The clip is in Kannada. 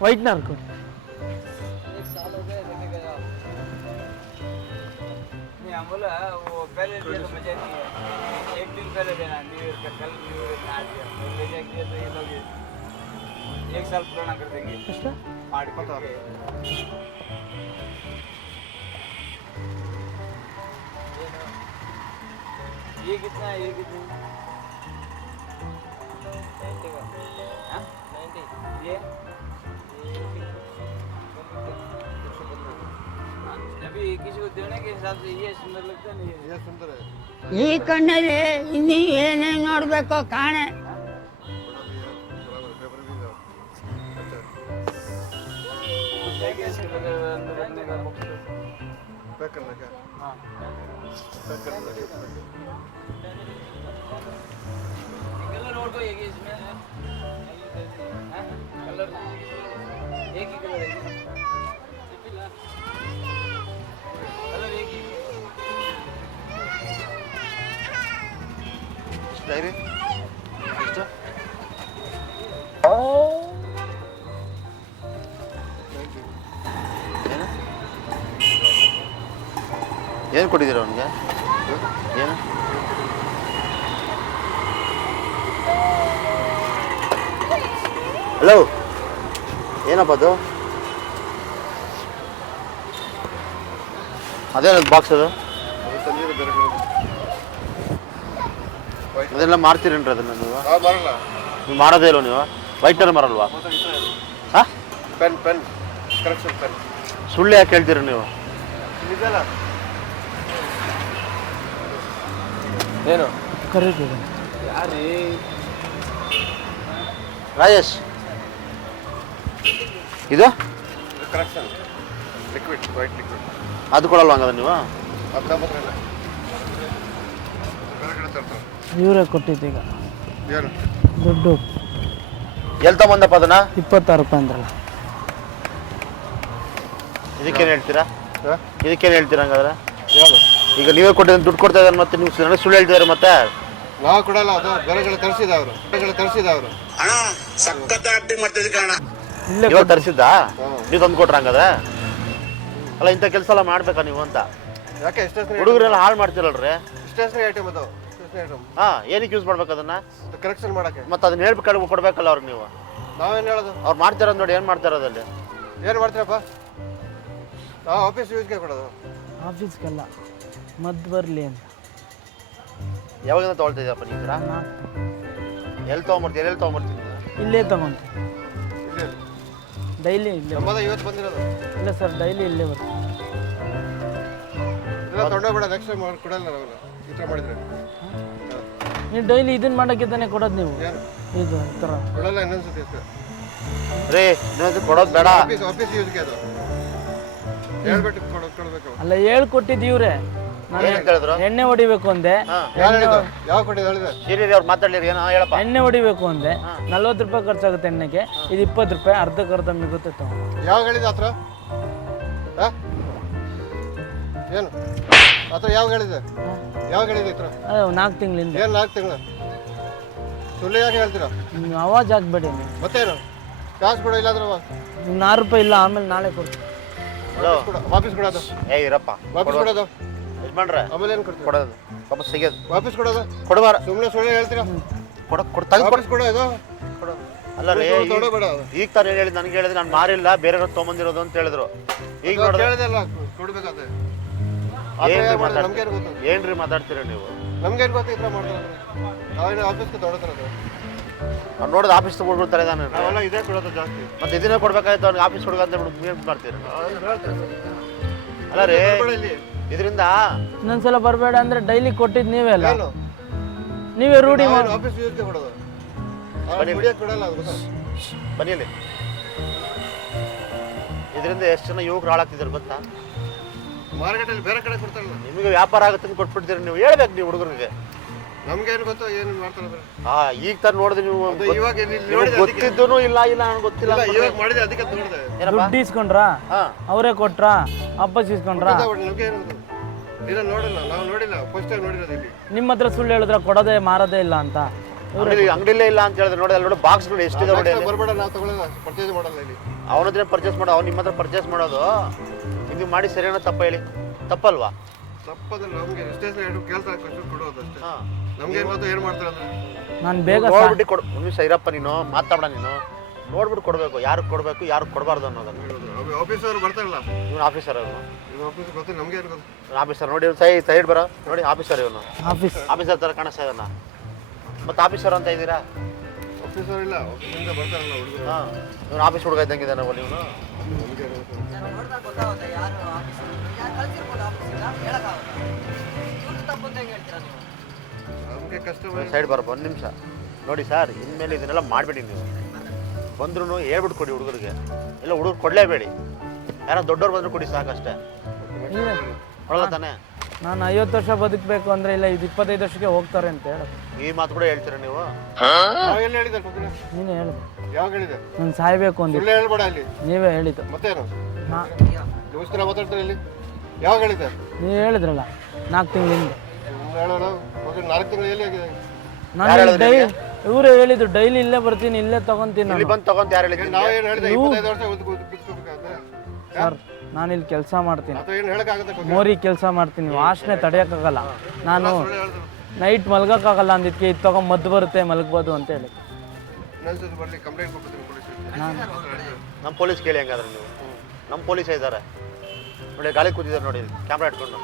व्हाइटनर को 1 साल हो गया देने गया नहीं हम बोला वो पहले दिया तो मजा नहीं है 1 दिन पहले देना न्यू ईयर का कल न्यू ईयर का दिया ले जाके तो ये लोग 1 साल पुराना कर देंगे अच्छा मार पता ये कितना है ये कितना 90 का हां 90 ये अभी किसी को देने के हिसाब से ये सुंदर लगता नहीं है ये सुंदर है ಈ ಕಣ್ಣಲ್ಲಿ ಇನ್ನೀ ಏನೇನು ನೋಡ್ಬೇಕೋ ಕಾಣೆ पैक करना क्या हाँ पैक करना कलर और कोई है कि इसमें कलर एक ही कलर है कलर एक ही डायरी ಏನು ಕೊಟ್ಟಿದ್ದೀರ ಅವನಿಗೆ ಏನು ಹಲೋ ಏನಪ್ಪ ಅದು ಅದೇನದು ಬಾಕ್ಸ್ ಅದು ಅದೆಲ್ಲ ಮಾರ್ತೀರೇನ್ರಿ ಅದನ್ನು ನೀವು ಮಾರೋದೇ ಇಲ್ವ ನೀವು ವೈಟ್ನರ್ ಮಾರಲ್ವಾ ಹಾಂ ಪೆನ್ ಪೆನ್ ಕರೆಕ್ಷನ್ ಪೆನ್ ಸುಳ್ಳು ಯಾಕೆ ಹೇಳ್ತೀರಿ ನೀವು ಏನು करेक्ट यार ರಾಜೇಶ್ ಇದು ಕರೆಕ್ಷನ್ ಲಿಕ್ವಿಡ್ ವೈಟ್ ಲಿಕ್ವಿಡ್ ಅದು ಕೊಡಲ್ವಾ ಹಂಗಾದ್ರೆ ನೀವು ಅದನ್ನ ಮಾತ್ರ ಹೊರಗಡೆ ತರ್ತಾರೆ ಇವರೇ ಕೊಟ್ಟಿದ್ದೀಗ ಏನು ದುಡ್ಡು ಎಲ್ಲಿ ತಗೊಂಬಂದಪ್ಪ ಅದನ್ನ 26 ರೂಪಾಯಿ ಅಂದ್ರಲ್ಲ ಇದಕ್ಕೇನು ಹೇಳ್ತೀರಾ ಇದಕ್ಕೇನು ಹೇಳ್ತೀರಾ ಹಂಗಾದ್ರೆ ಯಾವುದು ಈಗ ನೀವೇ ಕೊಟ್ಟಿದ್ದು ದುಡ್ಡು ಕೊಡ್ತಾ ಇದ್ದಾರೆ ಮತ್ತೆ ನೀವು ನನಗೆ ಸುಳ್ಳು ಹೇಳ್ತಿದ್ದಾರೆ ಮತ್ತೆ ನಾವು ಕೊಡಲ್ಲ ಅದು ಬೇರೆಗಳು ತರಿಸಿದ ಅವರು ಇಲ್ಲೇ ಇವಾಗ ತರಿಸಿದ್ದಾ ನೀವು ತಂದು ಕೊಟ್ರ ಹಂಗಾದ್ರೆ ಅಲ್ಲ ಇಂಥ ಕೆಲಸ ಎಲ್ಲ ಮಾಡ್ಬೇಕಾ ನೀವು ಅಂತ ಯಾಕೆ ಎಷ್ಟೇ ಹುಡುಗರೆಲ್ಲ ಹಾಳು ಮಾಡ್ತಿರಲ್ರಿ ಇಷ್ಟೇ ಐಟಮ್ ಅದು ಇಷ್ಟೇ ಐಟಮ್ ಹಾಂ ಏನಕ್ಕೆ ಯೂಸ್ ಮಾಡ್ಬೇಕು ಅದನ್ನ ಕರೆಕ್ಷನ್ ಮಾಡಕ್ಕೆ ಮತ್ತೆ ಅದನ್ನ ಹೇಳ್ಬೇಕು ಕೊಡ್ಬೇಕಲ್ಲ ಅವ್ರಿಗೆ ನೀವು ನಾವೇನು ಹೇಳೋದು ಅವ್ರು ಮಾಡ್ತಿರೋದು ನೋಡಿ ಏನು ಮಾಡ್ತಿರೋದಲ್ಲಿ ಏನು ಮಾಡ್ತೀರಪ್ಪ ನಾವು ಆಫೀಸ್ ಯೂಸ್ಗೆ ಕೊಡೋದು ಆಫೀಸ್ಗೆಲ್ಲ ಮದ್ದು ಬರಲಿ ಅಂತ ಯಾವಾಗಿಂದ ತೊಗೊಳ್ತಾ ಇದ್ದೀರಪ್ಪ ನೀವು ಎಲ್ಲಿ ತೊಗೊಂಬರ್ತೀರಿ ಎಲ್ಲಿ ತೊಗೊಂಬರ್ತೀನಿ ಇಲ್ಲೇ ತಗೊಂತೀವಿ ಇಲ್ಲಿ ಡೈಲಿ ಇಲ್ಲೇ ನಮ್ಮದ ಇವತ್ತು ಬಂದಿರೋದು ಇಲ್ಲ ಸರ್ ಡೈಲಿ ಇಲ್ಲೇ ಬರ್ತೀವಿ ಇಲ್ಲ ತೊಗೊಂಡೋಗ್ಬೇಡ ನೆಕ್ಸ್ಟ್ ಟೈಮ್ ಕೊಡಲ್ಲ ನಾವೆಲ್ಲ ಈ ಥರ ಮಾಡಿದ್ರೆ ನೀವು ಡೈಲಿ ಇದನ್ನ ಮಾಡೋಕ್ಕೆ ತಾನೇ ಕೊಡೋದು ನೀವು ಏನು ಇದು ಈ ಥರ ಕೊಡಲ್ಲ ಇನ್ನೊಂದ್ಸತಿ ಅಷ್ಟೇ ರೀ ಇನ್ನೊಂದು ಕೊಡೋದು ಬೇಡ ಆಫೀಸ್ ಯೂಸ್ಗೆ ಅದು ಹೇಳ್ಬಿಟ್ಟು ಕೊಡ್ಬೇಕು ಅಲ್ಲ ಹೇಳ್ಕೊಟ್ಟಿದ್ದು ಇವ್ರೆ ನಾನು ಏನಂತ ಹೇಳಿದ್ರು ಎಣ್ಣೆ ಹೊಡಿಬೇಕು ಅಂದೆ ಯಾರು ಹೇಳಿದ ಯಾವ ಕೊಟ್ಟಿದ್ದು ಹೇಳಿದೆ ಸೀರಿ ಅವ್ರು ಮಾತಾಡ್ಲಿರಿ ಏನೋ ಹೇಳಪ್ಪ ಎಣ್ಣೆ ಹೊಡಿಬೇಕು ಅಂದೆ 40 ರೂಪಾಯಿ ಖರ್ಚಾಗುತ್ತೆ ಎಣ್ಣೆಗೆ ಇದು 20 ರೂಪಾಯಿ ಅರ್ಧಕ್ಕರ್ಧ ಮಿಗುತ್ತೆ ತಗೊಂಡು ಯಾವಾಗ ಹೇಳಿದ ಹತ್ರ ಏನು ಹತ್ರ ಯಾವಾಗ ಹೇಳಿದೆ ಯಾವಾಗ ಹೇಳಿದೆ ಹತ್ರ ಅದು 4 ತಿಂಗಳಿಂದ ಏನು 4 ತಿಂಗಳು ಸುಳ್ಳು ಯಾಕೆ ಹೇಳ್ತೀರಾ ನೀವು ಅವಾಜ್ ಹಾಕ್ಬೇಡಿ ನೀವು ಮತ್ತೇನು ಕಾಸು ಕೊಡ ಇಲ್ಲಾಂದ್ರೆ ನೀವು 4 ರೂಪಾಯಿ ಇಲ್ಲ ಆಮೇಲೆ ನಾಳೆ ಕೊಡ್ತೀನಿ ವಾಪಸ್ ಕೊಡೋದು ಏ ಇರಪ್ಪ ವಾಪಸ್ ಕೊಡೋದು ಯಜಮಾನ್ರೆ ಆಮೇಲೆ ಏನು ಕೊಡ್ತೀವಿ ಕೊಡೋದು ವಾಪಸ್ ಸಿಗೋದು ವಾಪಸ್ ಕೊಡೋದು ಕೊಡಬಾರ ಸುಮ್ಮನೆ ಸುಳ್ಳು ಹೇಳ್ತೀರಾ ತೆಗೆದು ವಾಪಸ್ ಕೊಡೋದು ಅಲ್ಲ ರೀ ತೊಗೊಬೇಡ ಈಗ ತಾನು ಏನು ಹೇಳಿದ್ ನನಗೆ ಹೇಳಿದ್ರೆ ನಾನು ಮಾರಿಲ್ಲ ಬೇರೆ ತೊಗೊಂಬಂದಿರೋದು ಅಂತ ಹೇಳಿದ್ರು ಈಗ ನೋಡಿದ್ರೆ ಕೇಳಿದೆಲ್ಲ ಕೊಡ್ಬೇಕಾದ್ರೆ ನಮ್ಗೇನು ಗೊತ್ತು ಏನ್ರಿ ಮಾತಾಡ್ತೀರ ನೀವು ನಮ್ಗೇನು ಗೊತ್ತು ಈ ಥರ ಮಾಡ್ತಾರೆ ನಾವೇನು ಆಫೀಸ್ಗೆ ತೊಗೊಳ್ತಾರೆ ಅವ್ನು ನೋಡಿದ ಆಫೀಸ್ ತಗೊಂಡ್ಬಿಡ್ತಾರೆ ನಾನು ನಾವೆಲ್ಲ ಇದೇ ಕೊಡೋದು ಜಾಸ್ತಿ ಮತ್ತೆ ಇದನ್ನೇ ಕೊಡ್ಬೇಕಾಯ್ತು ಅವ್ನಿಗೆ ಆಫೀಸ್ ಹುಡುಗ ಅಂತ ಏನು ಮಾಡ್ತೀರಿ ಅಲ್ಲ ರೀ ಇದರಿಂದ ಇನ್ನೊಂದ್ಸಲ ಬರಬೇಡ ಅಂದ್ರೆ ಡೈಲಿ ಕೊಟ್ಟಿದ್ದು ನೀವೇ ಅಲ್ಲ ಏನು ನೀವೇ ರೂಢಿ ಮಾಡಿ ಆಫೀಸ್ ಯೂಸ್ಗೆ ಕೊಡೋದು ಕುಡಿಯೋಕೆ ಕೊಡಲ್ಲ ಅದು ಗೊತ್ತಾ ಬನ್ನಿ ಇಲ್ಲಿ ಇದರಿಂದ ಎಷ್ಟು ಜನ ಯುವಕರು ಹಾಳಾಗ್ತಿದ್ದಾರೆ ಗೊತ್ತಾ ಮಾರ್ಕೆಟಲ್ಲಿ ಬೇರೆ ಕಡೆ ಕೊಡ್ತಾರಲ್ಲ ನಿಮಗೆ ವ್ಯಾಪಾರ ಆಗುತ್ತೆ ಅಂತ ಕೊಟ್ಬಿಡ್ತೀರಿ ನೀವು ಹೇಳ್ಬೇಕು ನೀವು ಹುಡುಗರಿಗೆ ನಮ್ಗೇನು ಗೊತ್ತು ಏನು ಮಾಡ್ತಾರೆ ಈಗ ತರ ನೋಡಿದ್ರೆ ನೀವು ಇವಾಗ ಗೊತ್ತಿದ್ದೂ ಇಲ್ಲ ಇಲ್ಲ ನನಗೆ ಗೊತ್ತಿಲ್ಲ ಇವಾಗ ಮಾಡಿದೆ ಅದಕ್ಕೆ ನೋಡಿದೆ ದುಡ್ಡು ಇಸ್ಕೊಂಡ್ರಾ ಹಾ ಅವರೇ ಕೊಟ್ರಾ ವಾಪಸ್ ಇಸ್ಕೊಂಡ್ರಾ ನಮ್ಗೆ ಏನು ಗೊತ್ತು ಇಲ್ಲ ನೋಡಿಲ್ಲ, ನಾವು ನೋಡಿಲ್ಲ, ಫಸ್ಟ್ ಟೈಮ್ ನೋಡಿರೋದು ಇಲ್ಲಿ. ನಿಮ್ಮ ಹತ್ರ ಸುಳ್ಳು ಹೇಳಿದ್ರೆ ಕೊಡೋದೇ ಮಾರೋದೇ ಇಲ್ಲ ಅಂತ. ಅಂಗಡಿಲೇ ಇಲ್ಲ ಅಂತ ಹೇಳಿದ್ರೆ ನೋಡಿ, ಅಲ್ಲಿ ನೋಡಿ ಬಾಕ್ಸ್ಗಳು ಎಷ್ಟಿದೆ ನೋಡಿ. ಬರ್ಬೇಡ, ನಾವು ತಗೊಳ್ಳಲ್ಲ, ಪರ್ಚೇಸ್ ಮಾಡಲ್ಲ ಇಲ್ಲಿ. ಅವನ ಹತ್ರ ಪರ್ಚೇಸ್ ಮಾಡೋ, ಅವ್ನು ನಿಮ್ಮ ಹತ್ರ ಪರ್ಚೇಸ್ ಮಾಡೋದು ಇದು ಮಾಡಿ ಸರಿಯಾನ ತಪ್ಪ ಹೇಳಿ? ತಪ್ಪಲ್ವಾ? ತಪ್ಪದಲ್ಲಿ ನಮಗೆ ಎಷ್ಟೇ ಕೇಳ್ತಾರೆ, ಕ್ವಶನ್ ಕೊಡೋದು ಅಷ್ಟೇ. ನಮ್ಗೆ ಗೊತ್ತು ಏನು ಮಾಡ್ತಾರೆ ಅಂದ್ರೆ. ನಾನು ಬೇಗ ನೋಡ್ಬಿಟ್ಟು ಕೊಡು. ಒಂದು ನಿಮಿಷ ಇರಪ್ಪ, ನೀನು ಮಾತಾಡ, ನೀನು ನೋಡ್ಬಿಟ್ಟು ಕೊಡಬೇಕು, ಯಾರು ಕೊಡಬೇಕು ಯಾರು ಕೊಡಬಾರ್ದು ಅನ್ನೋದನ್ನು. ಆಫೀಸ್ ಅವರು ಬರ್ತಾರಲ್ಲ, ಇವನು ಆಫೀಸರ್, ಅವನು ಇದು ಆಫೀಸ್ ಗೊತ್ತು, ನಮ್ಗೆ ಏನು ಗೊತ್ತು. ಆಫೀಸರ್ ನೋಡಿ, ಸೈಡ್ ಬರೋ ನೋಡಿ, ಆಫೀಸರ್ ಇವನು. ಆಫೀಸರ್ ಥರ ಕಾಣಿಸ್ತಾ ಇದನ್ನ, ಮತ್ತೆ ಆಫೀಸರ್ ಅಂತ ಇದ್ದೀರಾ? ಆಫೀಸರ್ ಇಲ್ಲ, ಆಫೀಸಿಂದ ಬರ್ತಾರಲ್ಲ ಹುಡುಗರು. ಹಾಂ, ಇವನು ಆಫೀಸ್ ಹುಡುಗ ಇದ್ದಂಗಿದ್ದಾನೆ ಇವನು. ನಮ್ಗೆ ಏನು ಗೊತ್ತು. ನಮಗೆ ಕಸ್ಟಮರ್ ಸೈಡ್ ಬರಪ್ಪ, ಒಂದು ನಿಮಿಷ ನೋಡಿ ಸರ್. ಇನ್ಮೇಲೆ ಇದನ್ನೆಲ್ಲ ಮಾಡಬೇಡಿ ನೀವು. ಬಂದ್ರೂ ಹೇಳ್ಬಿಟ್ಟು ಕೊಡಿ ಹುಡುಗರಿಗೆ, ಇಲ್ಲ ಹುಡುಗರು ಕೊಡಲೇಬೇಡಿ. ಯಾರೋ ದೊಡ್ಡವ್ರು ಬಂದರೂ ಕೊಡಿ ಸಾಕಷ್ಟೇ, ಕೊಡಲ್ಲ ತಾನೇ? ನಾನು 50 ವರ್ಷ ಬದುಕಬೇಕು ಅಂದರೆ ಇಲ್ಲ, ಇದು 25 ವರ್ಷಕ್ಕೆ ಹೋಗ್ತಾರೆ ಅಂತ ಹೇಳು. ಈ ಮಾತು ಕೂಡ ಹೇಳ್ತೀರಾ ನೀವು? ಎಲ್ಲಿ ಹೇಳಿದ್ದಾರೆ ಪಕ್ಕದ? ನೀನೇ ಹೇಳು. ಯಾವಾಗ ಹೇಳಿದೆ? ನಾನು ಸಾಯ್ಬೇಕು ಅಂದಿದ್ದು. ಸುಳ್ಳು ಹೇಳ್ಬೇಡ ಇಲ್ಲಿ. ನೀವೇ ಹೇಳಿದ್ದು. ಮತ್ತೇನು ನಾ ದೋಸ್ತರ ಮಾತಾಡ್ತಾರೆ ಇಲ್ಲಿ? ಯಾವಾಗ ಹೇಳಿದೆ? ನೀವು ಹೇಳಿದ್ರಲ್ಲ 4 ತಿಂಗಳಿಂದ. ಹೇಳೋಣ, 4 ತಿಂಗಳು ಎಲ್ಲಿ ಆಗಿದೆ? ನಾನು ಇವರೇ ಹೇಳಿದ್ರು, ಡೈಲಿ ಇಲ್ಲೇ ಬರ್ತೀನಿ, ಇಲ್ಲೇ ತಗೊಂತೀನಿ ಇಲ್ಲಿ ನಾನು. ಬಂದು ತಗೊಂತ ಯಾರು ಹೇಳಿದ್ರು? ನಾವೇನು ಹೇಳಿದೆ? 25 ವರ್ಷ ಬಿತ್ಕೋಬೇಕಾದ್ರೆ ಸರ್, ನಾನು ಇಲ್ಲಿ ಕೆಲಸ ಮಾಡ್ತೀನಿ, ಅಥವಾ ಏನು ಹೇಳಕ್ಕಾಗುತ್ತೆ? ಮೋರಿ ಕೆಲಸ ಮಾಡ್ತೀನಿ, ವಾಸನೆ ತಡೆಯೋಕ್ಕಾಗಲ್ಲ. ನಾನು ಸುಳ್ಳು ಹೇಳಿದ್ರು. ನೈಟ್ ಮಲ್ಗೋಕ್ಕಾಗಲ್ಲ ಅಂದಿದ್ದಕ್ಕೆ ಇದು ತಗೊಂಡು ಮದ್ದು ಬರುತ್ತೆ ಮಲಗ್ಬೋದು ಅಂತ ಹೇಳಿ. ಇನ್ನೊಂದ್ಸತಿ ಬರಲಿ, ಕಂಪ್ಲೇಂಟ್ ಕೊಡ್ತೀನಿ ಪೊಲೀಸ್. ನಮ್ಮ ಪೊಲೀಸ್ ಕೇಳಿ ಹೆಂಗಾದ್ರೆ ನೀವು? ನಮ್ಮ ಪೊಲೀಸೇ ಇದ್ದಾರೆ ನೋಡಿ, ಗಾಳಿ ಕೂತಿದ್ದಾರೆ ನೋಡಿ, ಕ್ಯಾಮ್ರಾ ಇಟ್ಕೊಂಡು.